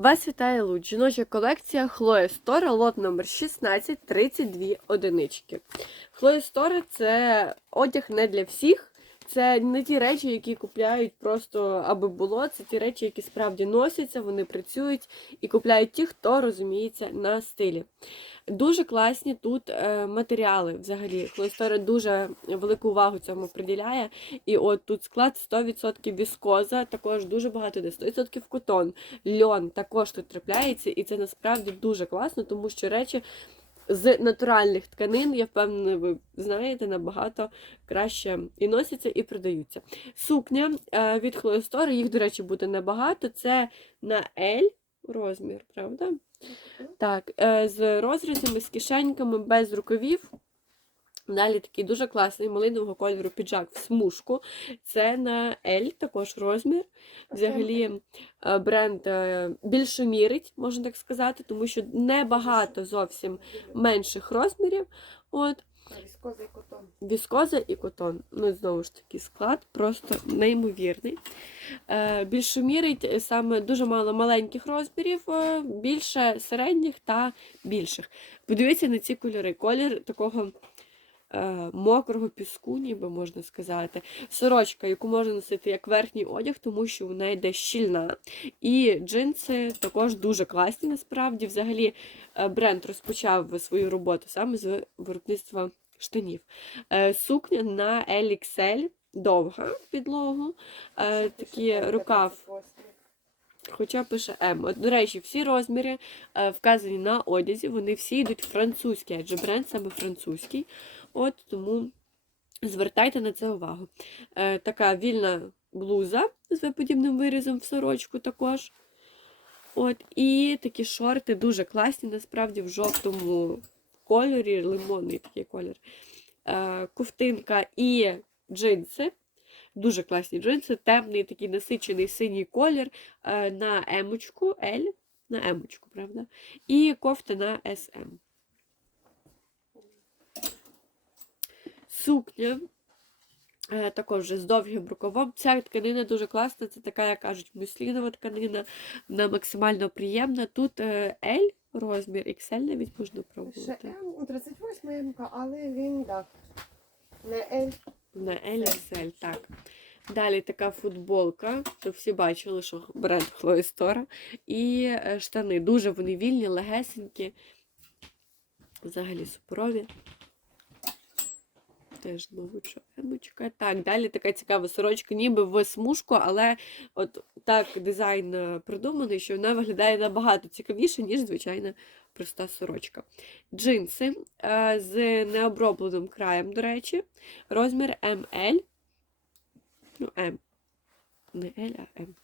Вас вітає Луч. Жіноча колекція Хлоя Стора, лот номер 16, 32 одинички. Хлоя Стора це одяг не для всіх. Це не ті речі, які купляють просто аби було. Це ті речі, які справді носяться, вони працюють і купляють ті, хто розуміється на стилі. Дуже класні тут е, матеріали взагалі. Хлоя дуже велику увагу цьому приділяє. І от тут склад 100% віскоза, також дуже багато де 100% котон, льон також тут трапляється, і це насправді дуже класно, тому що речі з натуральних тканин, я впевнена, ви знаєте, набагато краще і носяться, і продаються. Сукня е, від Chloe Store, їх, до речі, буде небагато. Це на L розмір, правда? Так, е, з розрізами, з кишеньками, без рукавів. Далі такий дуже класний малинового кольору піджак в смужку. Це на L також розмір. Взагалі е, бренд е, більше мірить, можна так сказати, тому що небагато зовсім менших розмірів. От, Віскоза і котон. Віскоза і котон. Ну, знову ж таки, склад просто неймовірний. Е, більше мірить саме дуже мало маленьких розмірів, е, більше середніх та більших. Подивіться на ці кольори. Колір такого мокрого піску, ніби можна сказати. Сорочка, яку можна носити як верхній одяг, тому що вона йде щільна. І джинси також дуже класні, насправді. Взагалі, е, бренд розпочав свою роботу саме з виробництва штанів. Е, Сукня на LXL, довга підлогу, е, такі рукав. Хоча пише М. До речі, всі розміри е, вказані на одязі, вони всі йдуть французькі, адже бренд саме французький. От тому звертайте на це увагу. Е, така вільна блуза з виподібним вирізом в сорочку також. От, І такі шорти дуже класні, насправді, в жовтому кольорі, лимонний такий колір. Е, ковтинка і джинси. Дуже класні джинси, темний такий насичений синій колір е, на емочку L, на емочку, правда? І кофта на SM. Сукня. е, Також вже з довгим рукавом. Ця тканина дуже класна, це така, як кажуть, муслінова тканина, вона максимально приємна. Тут е, L розмір, XL навіть можна Ще пробувати. М у 38 м але він так. Не L. На LXL, так. Далі така футболка, щоб всі бачили, що бренд Store. І е, штани. Дуже вони вільні, легесенькі. Взагалі суперові. Теж знову емочка. Так, далі така цікава сорочка, ніби в смужку, але от так дизайн е, придуманий, що вона виглядає набагато цікавіше, ніж звичайна проста сорочка. Джинси е, з необробленим краєм, до речі, розмір ML. Ну, М. Не L, а М.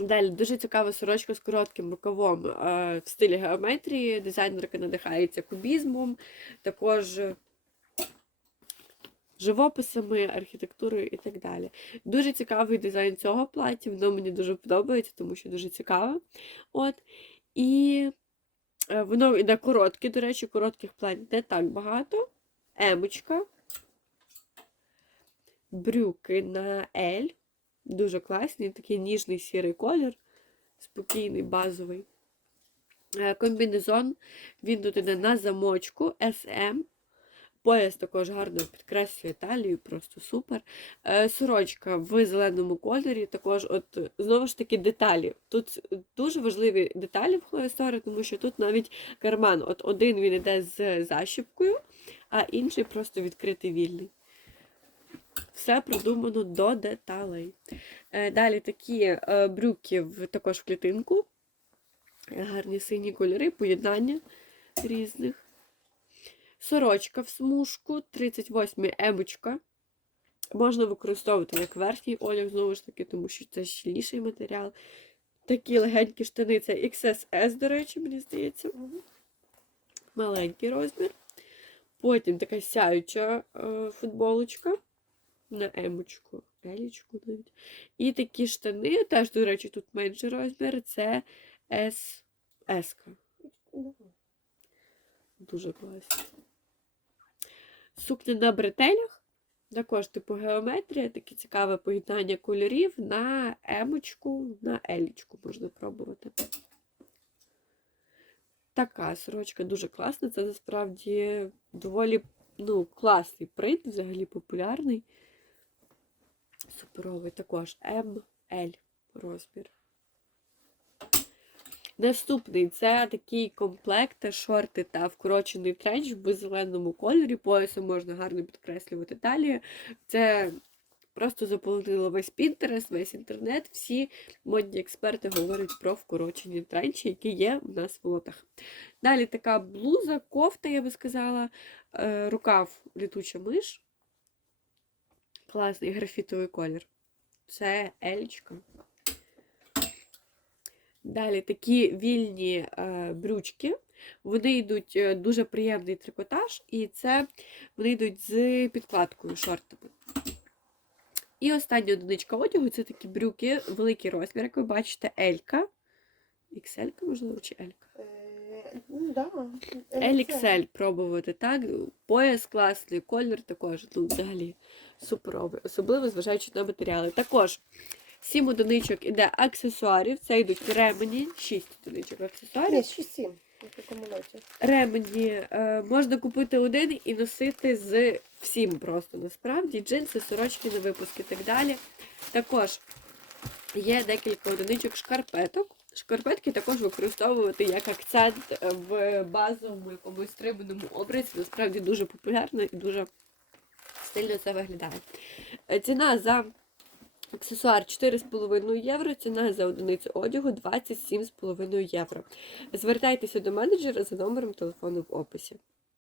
Далі дуже цікава сорочка з коротким рукавом е, в стилі геометрії. Дизайнерка надихається кубізмом, також живописами, архітектурою і так далі. Дуже цікавий дизайн цього плаття, воно мені дуже подобається, тому що дуже цікаве. От. І е, воно йде коротке, до речі, коротких плать не так багато. Емочка. Брюки на L. Дуже класні, такий ніжний сірий колір, спокійний, базовий. Е, Комбінезон, він тут іде на замочку SM. Пояс також гарно підкреслює талію, просто супер. Е, Сорочка в зеленому кольорі, також, от, знову ж таки, деталі. Тут дуже важливі деталі в Хлоєсторі, тому що тут навіть карман. От один він іде з защіпкою, а інший просто відкритий вільний. Все продумано до деталей. Е, Далі такі е, брюки в, також в клітинку. Гарні сині кольори, поєднання різних. Сорочка в смужку, 38 емочка. Можна використовувати як верхній одяг, знову ж таки, тому що це щільніший матеріал. Такі легенькі штани, це XSS, до речі, мені здається. Маленький розмір. Потім така сяюча е, футболочка на емочку, елічку навіть. І такі штани, теж, до речі, тут менший розмір, це S. S. Дуже класні. Сукня на бретелях. Також типу геометрія, таке цікаве поєднання кольорів на емочку, на елічку можна пробувати. Така сорочка дуже класна. Це насправді доволі ну, класний принт, взагалі популярний. Суперовий також ML розмір. Наступний це такий комплект, шорти та вкорочений тренч в зеленому кольорі. Поясом можна гарно підкреслювати талію. Це просто заполонило весь Пінтерес, весь інтернет. Всі модні експерти говорять про вкорочені тренчі, які є у нас в лотах. Далі така блуза, кофта, я би сказала, е, рукав літуча миш. Класний графітовий колір. Це елічка. Далі такі вільні е, брючки. Вони йдуть е, дуже приємний трикотаж, і це вони йдуть з підкладкою шортами. І остання одиничка одягу це такі брюки, великий розмір, як ви бачите, Елька. XL, можливо, чи Елька? Е, ну, да. LXL пробувати, так? Пояс класний, колір також, ну, взагалі суперовий, особливо зважаючи на матеріали. Також 7 одиничок іде аксесуарів, це йдуть ремені, 6 одиничок аксесуарів. 6-7 на такому лоті. Ремені е, можна купити один і носити з всім просто насправді. Джинси, сорочки на випуск і так далі. Також є декілька одиничок шкарпеток. Шкарпетки також використовувати як акцент в базовому якомусь стрибаному образі. Насправді дуже популярно і дуже стильно це виглядає. Е, Ціна за аксесуар 4,5 євро, ціна за одиницю одягу 27,5 євро. Звертайтеся до менеджера за номером телефону в описі.